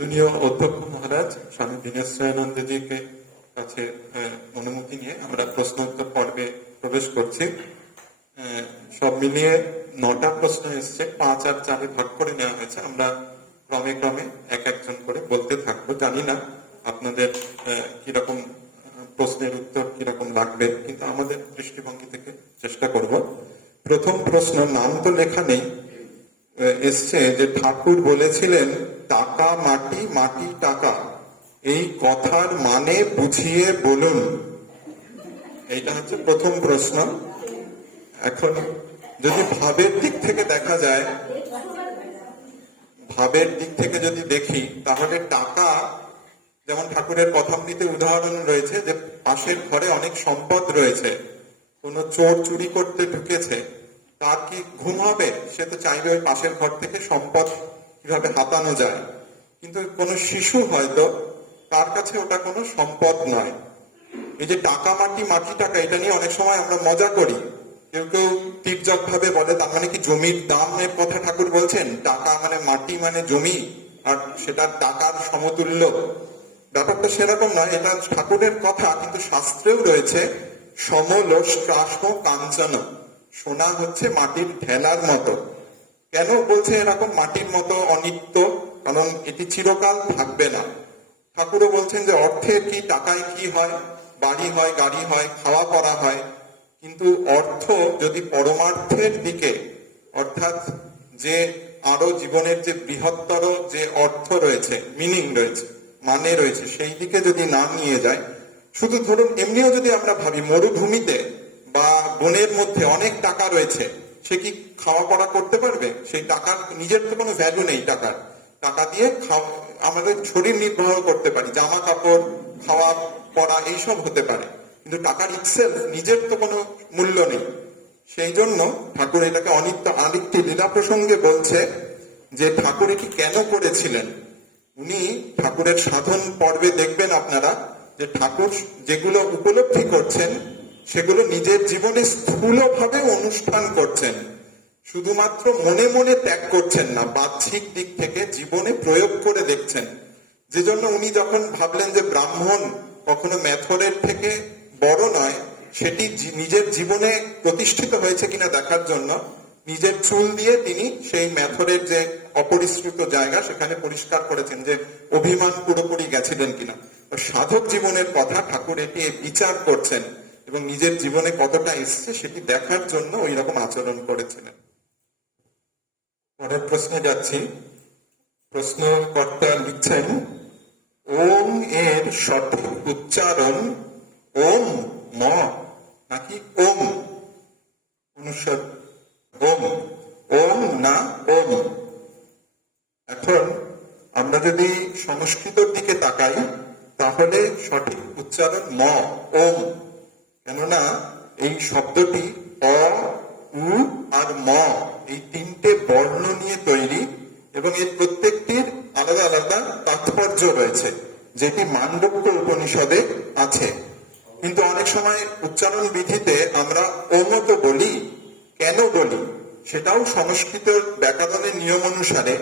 পূজনীয় অধ্যক্ষ মহারাজ, স্বামী দীনেশ্বরানন্দজিকে কাছে অনুমতি নিয়ে আমরা প্রশ্ন উত্তর পর্বে প্রবেশ করছি। সব মিলিয়ে নটা প্রশ্ন এসছে, পাঁচ আর চারে ভাগ করে নেওয়া হয়েছে। আমরা ক্রমে ক্রমে এক একজন করে বলতে থাকব। জানি না আপনাদের কীরকম প্রশ্নের উত্তর কীরকম লাগবে, কিন্তু আমাদের দৃষ্টিভঙ্গি থেকে চেষ্টা করব। প্রথম প্রশ্ন, নাম তো লেখা নেই এসছে যে ঠাকুর বলেছিলেন টাকা, মাটি মাটি টাকা। এই কথার মানে বুঝিয়ে বলুন। এইটা হচ্ছে প্রথম প্রশ্ন। এখন যদি ভাবের দিক থেকে দেখা যায়, ভাবের দিক থেকে যদি দেখি, তাহলে টাকা, যেমন ঠাকুরের প্রথম কথামৃতে উদাহরণ রয়েছে যে পাশের ঘরে অনেক সম্পদ রয়েছে, কোনো চোর চুরি করতে ঢুকেছে, তার কি ঘুম হবে? সে তো চাইবে ওই পাশের ঘর থেকে সম্পদ কীভাবে হাতানো যায়। কিন্তু কোনো শিশু হয়তো তার কাছে ওটা কোনো সম্পদ নয়। এই যে টাকা মাটি মাটি টাকা, এটা নিয়ে অনেক সময় আমরা মজা করি। কেউ কেউ তীর্যক ভাবে বলে, তার মানে কি জমির দামের কথা ঠাকুর বলছেন? টাকা মানে মাটি মানে জমি, আর সেটা টাকার সমতুল্য। ব্যাপারটা সেরকম নয়, এটা ঠাকুরের কথা, কিন্তু শাস্ত্রেও রয়েছে সমলোষ্টাশ্ম কাঞ্চন, সোনা হচ্ছে মাটির ঢেলার মতো। কেন বলছে এরকম মাটির মতো অনিত্য? কারণ এটি চিরকাল থাকবে না। ঠাকুরও বলছেন যে অর্থের কি, টাকায় কি হয়, বাড়ি হয়, গাড়ি হয়, খাওয়া করা হয়, কিন্তু অর্থ যদি পরমার্থের দিকে, অর্থাৎ যে আরও জীবনের যে বৃহত্তর যে অর্থ রয়েছে মিনিং রয়েছে মানে রয়েছে, সেই দিকে যদি না নিয়ে যায়, শুধু ধরুন এমনিও যদি আমরা ভাবি মরুভূমিতে বা বনের মধ্যে অনেক টাকা রয়েছে, সে কি খাওয়া পড়া করতে পারবে? সেই টাকার, নিজের তো কোনো ভ্যালু নেই টাকার। টাকা দিয়ে আমাদের শরীর নির্বাহ করতে পারি জামা কাপড় খাওয়া পড়া এইসব হতে পারে। কিন্তু টাকার ইটসেলফ নিজের তো কোনো মূল্য নেই। সেই জন্য ঠাকুর এটাকে অনিত্য আরেকটি লীলা প্রসঙ্গে বলছে যে ঠাকুর এটি কেন করেছিলেন? উনি ঠাকুরের সাধন পর্বে দেখবেন আপনারা যে ঠাকুর যেগুলো উপলব্ধি করছেন, সেগুলো নিজের জীবনে স্থূলভাবে অনুষ্ঠান করছেন। শুধুমাত্র মনে মনে ত্যাগ করছেন না, বাহ্যিক দিক থেকে জীবনে প্রয়োগ করে দেখছেন। যে জন্য উনি যখন ভাবলেন যে ব্রাহ্মণ কখনো মেথরের থেকে বড় নয়, সেটি নিজের জীবনে প্রতিষ্ঠিত হয়েছে কিনা দেখার জন্য নিজের চুল দিয়ে তিনি সেই মেথরের যে অপরিষ্কৃত জায়গা, সেখানে পরিষ্কার করেছেন যে অভিমান পুরোপুরি গেছিলেন কিনা। সাধক জীবনের কথা ঠাকুর এটি বিচার করছেন এবং নিজের জীবনে কতটা এসছে সেটি দেখার জন্য ওই রকম আচরণ করেছিলেন। পরের প্রশ্নে যাচ্ছি। প্রশ্নকর্তা লিখছেন, ওম এর সঠিক উচ্চারণ ওম ম, নাকি ওম? অনুসার ওম ওম না ওম। এখন আমরা যদি সংস্কৃতর দিকে তাকাই, তাহলে সঠিক উচ্চারণ ম, ওম। কেননা এই শব্দটি অ, উ আর ম। এই তিনটে বর্ণ নিয়ে তৈরি এবং এর প্রত্যেকটির আলাদা আলাদা তাৎপর্য রয়েছে, যেটি মান্ডব্য উপনিষদে আছে। কিন্তু অনেক সময় উচ্চারণ বিধিতে আমরা ওমত বলি, কেন বলি, সেটাও সংস্কৃত ব্যাকরণের নিয়ম অনুসারে।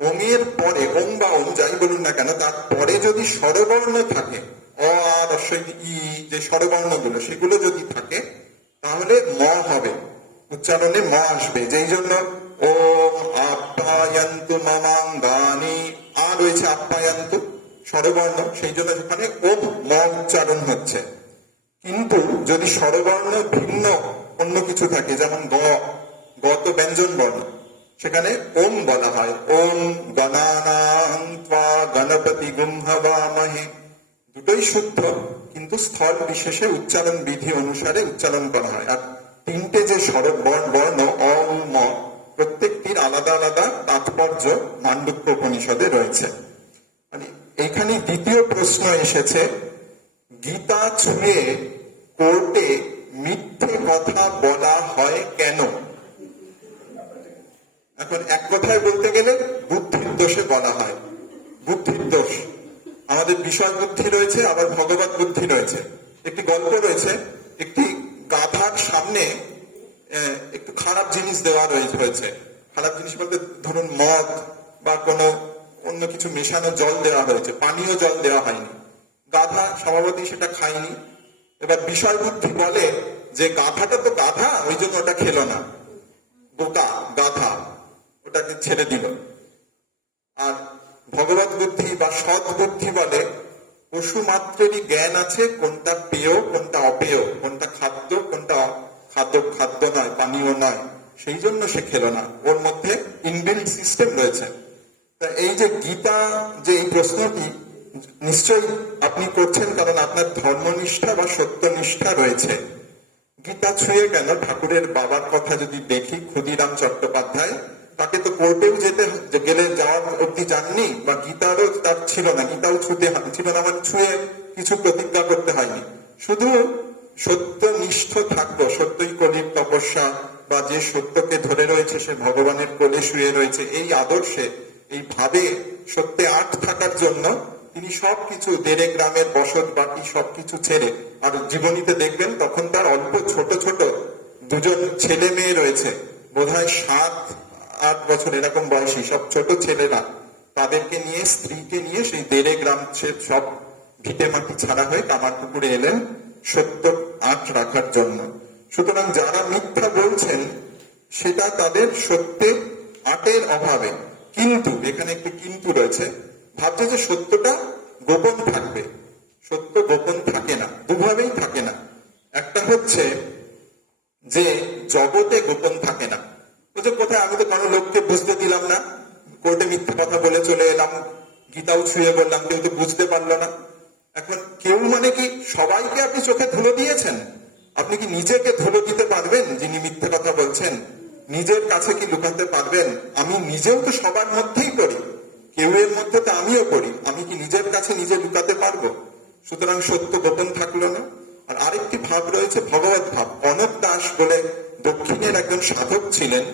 ওমের পরে, ওম বা ওম যাই বলুন না কেন, তার পরে যদি স্বরবর্ণ থাকে, অ আর ই, যে স্বরবর্ণগুলো, সেগুলো যদি থাকে, তাহলে ম হবে। উচ্চারণে ম আসবে। যেই জন্য, ওম আপ্যায়ন্তু মামাঙ্গানি আ রয়েছে আপ্যায়ন্তু, স্বরবর্ণ। সেই জন্য সেখানে ও ম উচ্চারণ হচ্ছে। কিন্তু যদি স্বরবর্ণ ভিন্ন অন্য কিছু থাকে, যেমন গ গ তো ব্যঞ্জন বর্ণ, সেখানে ওম বলা হয়। ওম গণানাং গণপতি গুম্হবামহে দুটোই শুদ্ধ, কিন্তু স্থল বিশেষে উচ্চারণ বিধি অনুসারে উচ্চারণ করা হয়। আর তিনটে যে স্বর বর্ণ অ প্রত্যেকটির আলাদা আলাদা তাৎপর্য মান্ডুক্য উপনিষদে রয়েছে। মানে এখানে দ্বিতীয় প্রশ্ন এসেছে, গীতা ছুঁয়ে কোর্টে মিথ্যে কথা বলা হয় কেন? এখন এক কথায় বলতে গেলে বুদ্ধির দোষে বলা হয়। বুদ্ধির দোষ। আমাদের বিষয় বুদ্ধি রয়েছে, আবার ভগবত বুদ্ধি রয়েছে। একটি গল্প রয়েছে, একটি গাধার সামনে একটু খারাপ জিনিস দেওয়া হয়েছে। খারাপ জিনিস বলতে ধরুন মদ বা কোনো অন্য কিছু মেশানো জল দেওয়া হয়েছে, পানীয় জল দেওয়া হয়নি। গাধা স্বভাবতই সেটা খায়নি। এবার বিষয় বুদ্ধি বলে যে গাধাটা তো গাধা, ওই জন্য ওটা খেলো না। বোকা, গাধা, ওটাকে ছেড়ে দিল। আর ভগবত বুদ্ধি বা সৎ বুদ্ধি বলে, পশু মাত্রেরই জ্ঞান আছে, কোনটা পেয় কোনটা অপেয় কোনটা খাদ্য কোনটা খাদ্য খাদ্য নয়, পানীয় নয়, সেই জন্য সে খেলো না। ওর মধ্যে ইনবিল্ড সিস্টেম রয়েছে। তা এই যে গীতা, যে এই প্রশ্নটি, নিশ্চয়ই আপনি করছেন কারণ আপনার ধর্মনিষ্ঠা বা সত্যনিষ্ঠা রয়েছে। গীতা ছুঁয়ে কেন ঠাকুরের বাবার কথা যদি দেখি, ক্ষুদিরাম চট্টোপাধ্যায়, তাকে তো কোর্টেও যেতে গেলে যাওয়ার অব্দি যাননি, বা গীতারও তার ছিল না, গীতাও ছুতে ছিল না মানে ছুঁয়ে কিছু প্রতিজ্ঞা করতে হয়নি। শুধু সত্যনিষ্ঠ থাকব, সত্যই কলির তপস্যা বা যে সত্যকে ধরে রয়েছে সে ভগবানের কোলে শুয়ে রয়েছে। এই আদর্শে, এই ভাবে সত্যে আট থাকার জন্য তিনি সবকিছু দেড়ে গ্রামের বসত বাকি সবকিছু ছেড়ে, আর জীবনীতে দেখবেন তখন তার অল্প ছোট ছোট দুজন ছেলে মেয়ে রয়েছে। বোধহয় সাত, আট বছর এরকম বয়সী সব ছোট ছেলেরা। তাদেরকে নিয়ে, স্ত্রীকে নিয়ে সেই দেড়ে গ্রাম সব ভিটে মাটি ছাড়া হয়ে কামার পুকুরে এলেন। সত্য আট রাখার জন্য। সুতরাং যারা মিথ্যা বলছেন, সেটা তাদের সত্যের আটের অভাবে। কিন্তু, এখানে একটি কিন্তু রয়েছে। ভাবছে যে সত্যটা গোপন থাকবে। সত্য গোপন থাকে না, দুভাবেই থাকে না। একটা হচ্ছে যে জগতে গোপন থাকে না। বুঝে কোথায়? আমি তো কোনো লোককে বুঝতে দিলাম না। কোর্টে মিথ্যে কথা বলে চলে এলাম। গীতাও ছুঁয়ে বললাম, কেউ তো বুঝতে পারল না। এখন কেউ মানে কি সবাইকে আপনি চোখে ধুলো দিয়েছেন? আপনি কি নিজেকে ধুলো দিতে পারবেন? যিনি মিথ্যে কথা বলছেন, নিজের কাছে কি লুকাতে পারবেন? আমি নিজেও তো সবার মধ্যেই করি কেউ এর মধ্যে তো আমিও করি আমি কি নিজের কাছে নিজে লুকাতে পারব? সুতরাং সত্য গোপন থাকল না। আর আরেকটি ভাব রয়েছে, ভগবত ভাব। অনক দাস বলে দক্ষিণের একজন সাধক ছিলেন।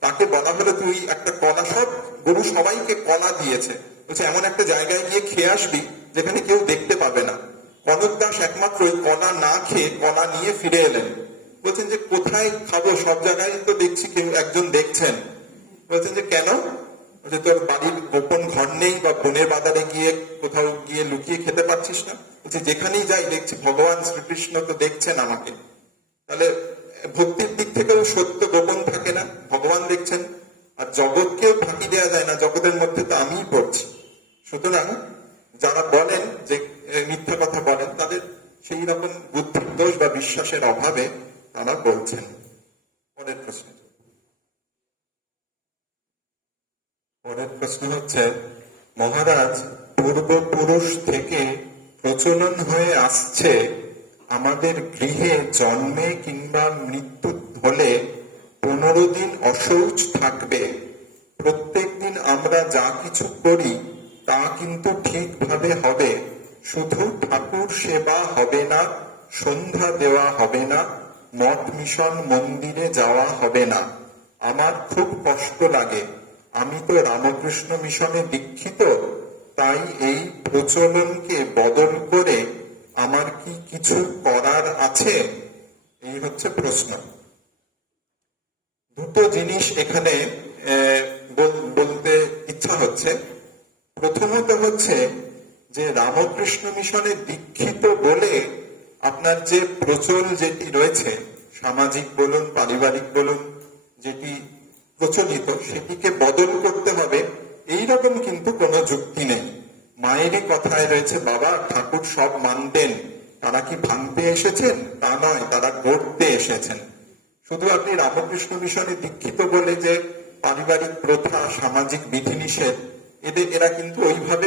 তাকে বলা হলো, তুই একটা কলা সব, গুরু সবাইকে কলা দিয়েছে। বলছে, এমন একটা জায়গায় গিয়ে খেয়ে আসবি যেখানে কেউ দেখতে পাবে না। কনক দাস একমাত্র কণা না খেয়ে কণা নিয়ে ফিরে এলেন। বলছেন যে, কোথায় খাব? সব জায়গায় তো দেখছি কেউ একজন দেখছেন। বলছেন যে, কেন? তোর বাড়ির গোপন ঘর নেই বা বনের বাজারে গিয়ে কোথাও গিয়ে লুকিয়ে খেতে পারছিস না? বলছে, যেখানেই যাই দেখছি, ভগবান শ্রীকৃষ্ণ তো দেখছেন আমাকে। তাহলে, ভক্তির দিক থেকেও সত্য গোপন থাকে না, ভগবান দেখছেন। আর জগৎকেও ফাঁকি দেওয়া যায় না, জগতের মধ্যে তো আমিই পড়ছি। সুতরাং যারা বলেন যে মিথ্যা কথা বলেন, তাদের সেই রকম বুদ্ধির দোষ বা বিশ্বাসের অভাবে তারা বলছেন। পরের প্রশ্ন। পরের প্রশ্ন হচ্ছে, মহারাজ, পূর্বপুরুষ থেকে প্রচলন হয়ে আসছে, আমাদের গৃহে জন্মে কিংবা মৃত্যু হলে পনেরো দিন অশৌচ থাকবে। প্রত্যেক দিন আমরা যা কিছু করি তা কিন্তু ঠিকভাবে হবে। শুধু ঠাকুর সেবা হবে না, সন্ধ্যা দেওয়া হবে না, মঠ মিশন মন্দিরে যাওয়া হবে না। আমার খুব কষ্ট লাগে। আমি তো রামকৃষ্ণ মিশনে দীক্ষিত, তাই এই প্রচলনকে বদল করে আমার কি কিছু করার আছে? এই হচ্ছে প্রশ্ন। দুটো জিনিস এখানে বলতে ইচ্ছা হচ্ছে। প্রথমত হচ্ছে যে রামকৃষ্ণ মিশনে দীক্ষিত বলে আপনার যে প্রচল যেটি রয়েছে, সামাজিক বলুন, পারিবারিক বলুন, যেটি প্রচলিত, সেটিকে বদল করতে হবে এই রকম কিন্তু কোনো যুক্তি নেই। মায়েরই কথায় রয়েছে, বাবা, ঠাকুর সব মানতেন। তারা কি ভাঙতে এসেছেন? তা নয়, তারা গড়তে এসেছেন। শুধু আপনি রামকৃষ্ণ মিশনে দীক্ষিত বলে যে পারিবারিক প্রথা, সামাজিক বিধিনিষেধ এদের, এরা কিন্তু ওইভাবে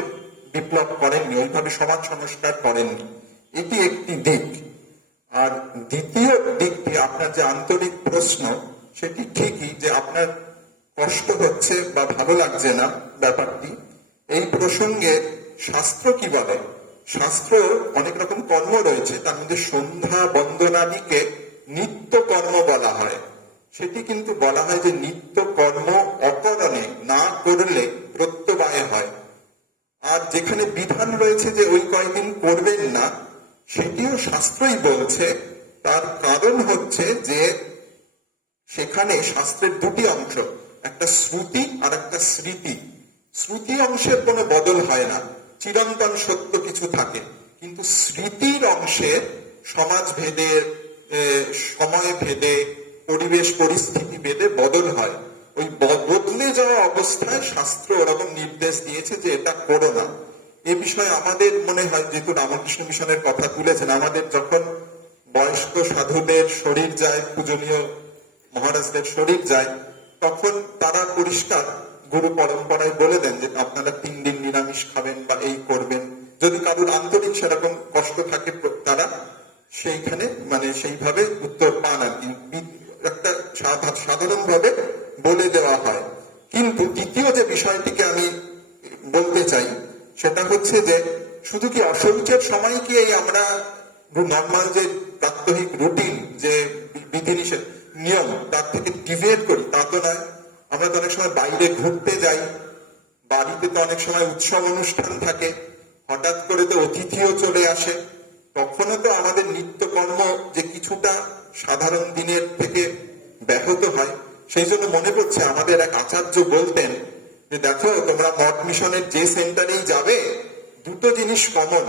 বিপ্লব করেননি ওইভাবে সমাজ সংস্কার করেননি এটি একটি দিক। আর দ্বিতীয় দিকটি আপনার যে আন্তরিক প্রশ্ন, সেটি ঠিকই যে আপনার কষ্ট হচ্ছে বা ভালো লাগছে না ব্যাপারটি। এই প্রসঙ্গে শাস্ত্র কি বলে? শাস্ত্র অনেক রকম কর্ম রয়েছে, তার মধ্যে সন্ধ্যা বন্দনাদিকে নিত্য কর্ম বলা হয়। সেটি কিন্তু বলা হয় যে নিত্য কর্ম অকরণে, না করলে প্রত্যবায় হয়। আর যেখানে বিধান রয়েছে যে ওই কয়দিন করবেন না, সেটিও শাস্ত্রই বলছে, তার কারণ হচ্ছে যে সেখানে শাস্ত্রের দুটি অংশ, একটা শ্রুতি আর একটা স্মৃতি। শ্রুতি অংশের কোনো বদল হয় না, চিরন্তন সত্য কিছু থাকে। কিন্তু স্মৃতির অংশে সমাজ ভেদে সময় ভেদে, পরিবেশ, পরিস্থিতি ভেদে বদল হয়। ওই বদলে যাওয়া অবস্থায় শাস্ত্র ওরকম নির্দেশ দিয়েছে যে এটা করো না। এ বিষয়ে আমাদের মনে হয়, যেহেতু রামকৃষ্ণ মিশনের কথা তুলেছেন, আমাদের যখন বয়স্ক সাধুদের শরীর যায়, পূজনীয় মহারাজদের শরীর যায়, তখন তারা পরিষ্কার গুরু পরম্পরায় বলে দেন যে আপনারা তিন দিন নিরামিষ খাবেন বা এই করবেন। যদি কারোর আন্তরিক সেরকম কষ্ট থাকে তারা সেইখানে মানে সেইভাবে উত্তর পান আর কি। একটা সাধারণ ভাবে বলে দেওয়া হয়। কিন্তু দ্বিতীয় যে বিষয়টিকে আমি বলতে চাই, সেটা হচ্ছে যে, শুধু কি অশৌচের সময় কি এই আমরা নর্মাল যে প্রাত্যহিক রুটিন যে বিধিনিষেধ নিয়ম, তার থেকে ডিভিয়েট করি? তা তো নয়। আমরা তো অনেক সময় বাইরে ঘুরতে যাই। বাড়িতে তো অনেক সময় উৎসব অনুষ্ঠান থাকে। হঠাৎ করে তো অতিথিও চলে আসে। তখনও তো আমাদের নিত্যকর্ম যে কিছুটা সাধারণ দিনের থেকে ব্যাহত হয় সেই জন্য মনে করছে আমাদের এক আচার্য বলতেন যে, দেখো, তোমরা মঠ মিশনের যে সেন্টারেই যাবে, দুটো জিনিস কমন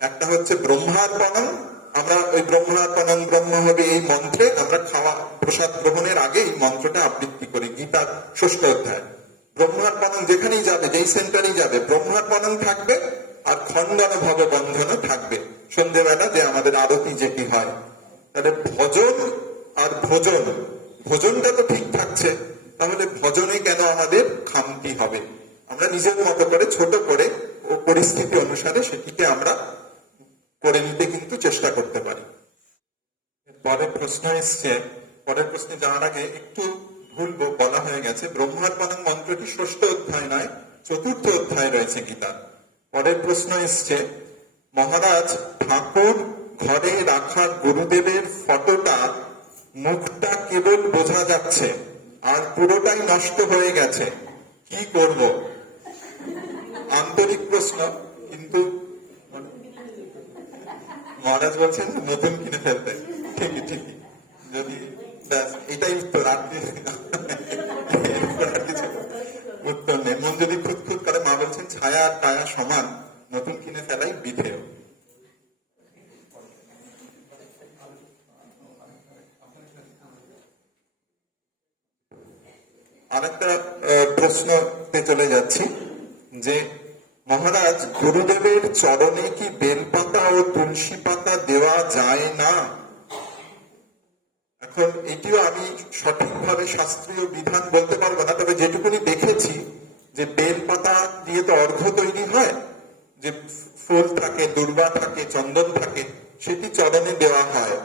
একটা হচ্ছে ব্রহ্মার্পণম। আমরা ওই ব্রহ্মার্পণম ব্রহ্ম হবে এই মন্ত্রে। আমরা খাওয়া, প্রসাদ গ্রহণের আগে এই মন্ত্রটা আবৃত্তি করি গীতার ষষ্ঠ অধ্যায়। ব্রহ্মার্পণম যেখানেই যাবে, যেই সেন্টারেই যাবে, ব্রহ্মার্পণম থাকবে আর খণ্ডন ভব বন্ধন থাকবে। সন্ধ্যেবেলা যে আমাদের আরতি যেটি হয়, তাহলে ভজন আর ভোজন ভোজনটা তো ঠিক থাকছে, তাহলে ভজনে কেন আমাদের খামতি হবে? আমরা নিজের মতো করে, ছোট করে, ও পরিস্থিতি অনুসারে সেটিকে আমরা করে নিতে কিন্তু চেষ্টা করতে পারি। পরের প্রশ্ন এসছে, পরের প্রশ্নে যাওয়ার আগে একটু ভুল বলা হয়ে গেছে। ব্রহ্মার্পণম মন্ত্রটি ষষ্ঠ অধ্যায় নয়, চতুর্থ অধ্যায় রয়েছে গীতা। পরের প্রশ্ন এসছে, মহারাজ ঠাকুর ঘরে রাখা গুরুদেবের ফটোটা মুখটা কেবল বোঝা যাচ্ছে, আর পুরোটাই নষ্ট হয়ে গেছে। কি করব? আন্তরিক প্রশ্ন, কিন্তু মহারাজ বলছেন, নতুন কিনে ফেলতে। ঠিকই ঠিকই। যদি এটাই উত্তর, আর উত্তর নেই। মন যদি খুদ করে, মা বলছেন, ছায়া আর কায়া সমান, নতুন কিনে ফেলাই বিধেয় আরেকটা আহ, প্রশ্নতে চলে যাচ্ছি যে মহারাজ, গুরুদেবের চরণে কি বেলপাতা ও তুলসী পাতা দেওয়া যায় না? এখন এটিও আমি সঠিকভাবে শাস্ত্রীয় বিধান বলতে পারব না, তবে যেটুকুনি দেখেছি যে বেলপাতা দিয়ে তো অর্ঘ তৈরি হয়, যে ফুল থাকে, দুর্বা থাকে, চন্দন থাকে, সেটি চরণে দেওয়া হয়।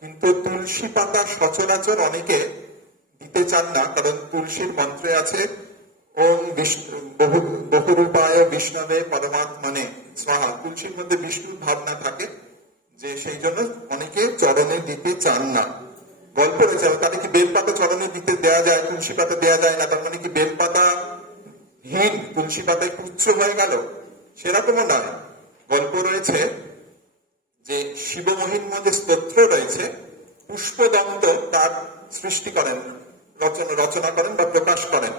কিন্তু তুলসী পাতা সচরাচর অনেকে দিতে চান না, কারণ তুলসীর মন্ত্রে আছে ওম বহু, বহুরূপায় বিষ্ণবে পরমাত্মনে স্বাহা। তুলসীর মধ্যে বিষ্ণুর ভাবনা থাকে যে সেই জন্য অনেকে চরণে দিতে চান না। গল্প রয়েছে তাহলে কি বেলপাতা চরণে দিতে দেওয়া যায়, তুলসী পাতা দেওয়া যায় না, তার মানে কি বেলপাতা হীন, তুলসী পাতা একটু উচ্চ হয়ে গেল? সেরকমও নয়। গল্প রয়েছে যে শিবমহির মধ্যে স্তোত্র রয়েছে, পুষ্পদন্ত তার সৃষ্টি করেন, রচনা রচনা করেন বা প্রকাশ করেন।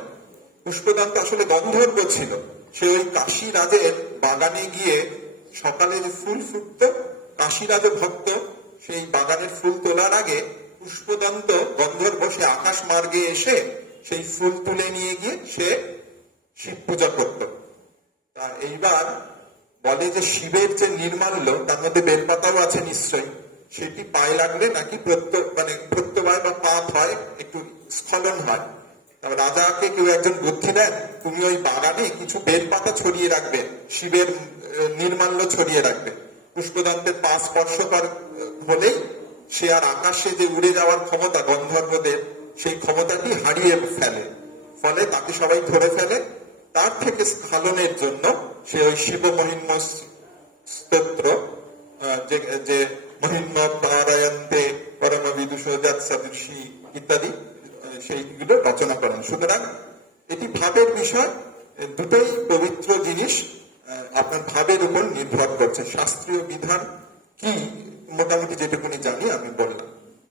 পুষ্পদন্ত আসলে গন্ধর্ব ছিল। সে ওই কাশী রাজের বাগানে গিয়ে সকালে যে ফুল ফুটত, কাশীরাজ ভক্ত, সেই বাগানের ফুল তোলার আগে পুষ্পদন্ত গন্ধর্ব সে আকাশ মার্গে এসে সেই ফুল তুলে নিয়ে গিয়ে সে শিব পূজা করত। তা এইবার বলে যে শিবের যে নির্মাল্য তার মধ্যে বেলপাতাও আছে নিশ্চয়ই। সেটি পায়ে লাগলে নাকি প্রত্য মানে প্রত্যবায় বা পাপ হয়, একটু স্খলন হয়। রাজাকে কেউ একজন বুদ্ধি দেন, তুমি ওই বাগানে কিছু বেলপাতা ছড়িয়ে রাখবে, শিবের নির্মাল্য ছড়িয়ে রাখবে। পুষ্পদন্তের পা স্পর্শ কর হলেই সে আর আকাশে যে উড়ে যাওয়ার ক্ষমতা গন্ধর্বদের, সেই ক্ষমতাটি হারিয়ে ফেলে। ফলে তাকে সবাই ধরে ফেলে। তার থেকে স্খালনের জন্য সে ওই শিব মহিম্ন স্তোত্র যে মহিম্ন পারায়ন্তে পরম বিদুষ সদৃশী ইত্যাদি সেইগুলো রচনা করেন। সুতরাং এটি ভাবের বিষয় দুটোই পবিত্র জিনিস আপনার ভাবের উপর নির্ভর করছে। শাস্ত্রীয় বিধান কি? মোটামুটি যেটুকুনি জানি আমি বললাম।